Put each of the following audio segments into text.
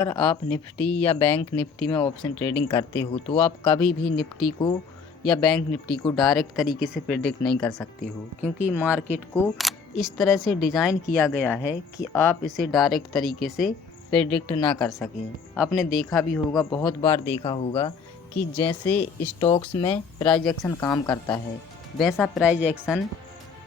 अगर आप निफ्टी या बैंक निफ्टी में ऑप्शन ट्रेडिंग करते हो तो आप कभी भी निफ्टी को या बैंक निफ्टी को डायरेक्ट तरीके से प्रेडिक्ट नहीं कर सकते हो, क्योंकि मार्केट को इस तरह से डिज़ाइन किया गया है कि आप इसे डायरेक्ट तरीके से प्रेडिक्ट ना कर सकें। आपने देखा भी होगा, बहुत बार देखा होगा कि जैसे स्टॉक्स में प्राइस एक्शन काम करता है, वैसा प्राइस एक्शन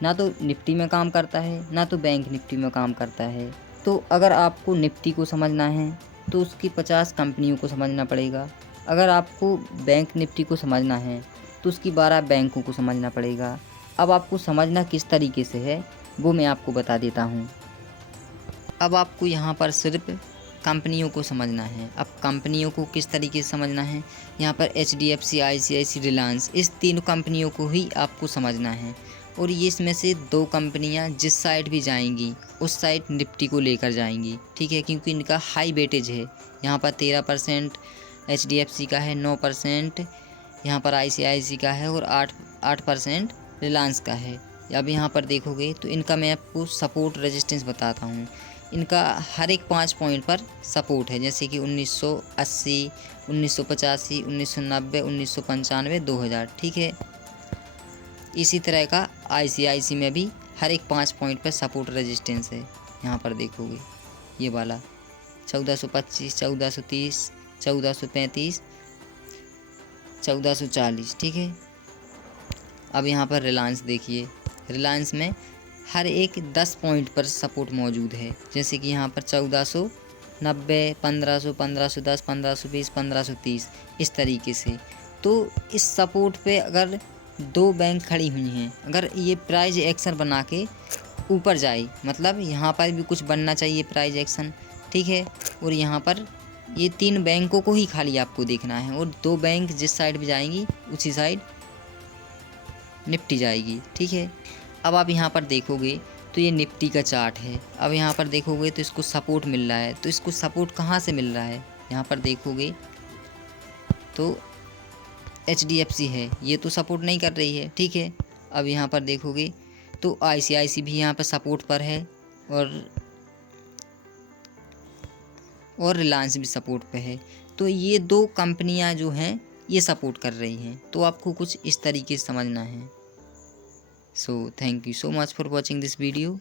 ना तो निफ्टी में काम करता है ना तो बैंक निफ्टी में काम करता है। तो अगर आपको निफ्टी को समझना है तो उसकी 50 कंपनियों को समझना पड़ेगा। अगर आपको बैंक निफ्टी को समझना है तो उसकी 12 बैंकों को समझना पड़ेगा। अब आपको समझना किस तरीके से है वो मैं आपको बता देता हूँ। अब आपको यहाँ पर सिर्फ कंपनियों को समझना है। अब कंपनियों को किस तरीके से समझना है, यहाँ पर HDFC, ICICI, रिलायंस, इस तीनों कंपनियों को ही आपको समझना है। और ये इसमें से दो कंपनियाँ जिस साइड भी जाएंगी उस साइड निफ्टी को लेकर जाएंगी, ठीक है, क्योंकि इनका हाई वेटेज है। यहाँ पर 13% HDFC का है, 9% यहाँ पर ICICI का है और 8% रिलायंस का है। अब यहाँ पर देखोगे तो इनका मैं आपको सपोर्ट रेजिस्टेंस बताता हूँ। इनका हर एक 5 पॉइंट पर सपोर्ट है, जैसे कि 1980, 1985, 1990, 1995, 2000, ठीक है। इसी तरह का ICICI में भी हर एक 5 पॉइंट पर सपोर्ट रेजिस्टेंस है। यहाँ पर देखोगे ये वाला 1425, 1430, 1435, 1440, ठीक है। अब यहाँ पर रिलायंस देखिए, रिलायंस में हर एक 10 पॉइंट पर सपोर्ट मौजूद है, जैसे कि यहाँ पर 1490, 1500, 1510, 1520, 1530, इस तरीके से। तो इस सपोर्ट पे अगर दो बैंक खड़ी हुई हैं, अगर ये प्राइस एक्शन बना के ऊपर जाए, मतलब यहाँ पर भी कुछ बनना चाहिए प्राइस एक्शन, ठीक है। और यहाँ पर ये 3 बैंकों को ही खाली आपको देखना है, और 2 बैंक जिस साइड भी जाएंगी उसी साइड निफ्टी जाएगी, ठीक है। अब आप यहाँ पर देखोगे तो ये निफ्टी का चार्ट है। अब यहाँ पर देखोगे तो इसको सपोर्ट मिल रहा है, तो इसको सपोर्ट कहाँ से मिल रहा है, यहाँ पर देखोगे तो HDFC है, ये तो सपोर्ट नहीं कर रही है, ठीक है। अब यहाँ पर देखोगे तो ICICI भी यहाँ पर सपोर्ट पर है, और रिलायंस भी सपोर्ट पे है। तो ये 2 कंपनियां जो हैं ये सपोर्ट कर रही हैं। तो आपको कुछ इस तरीके से समझना है। So thank you so much for watching this video.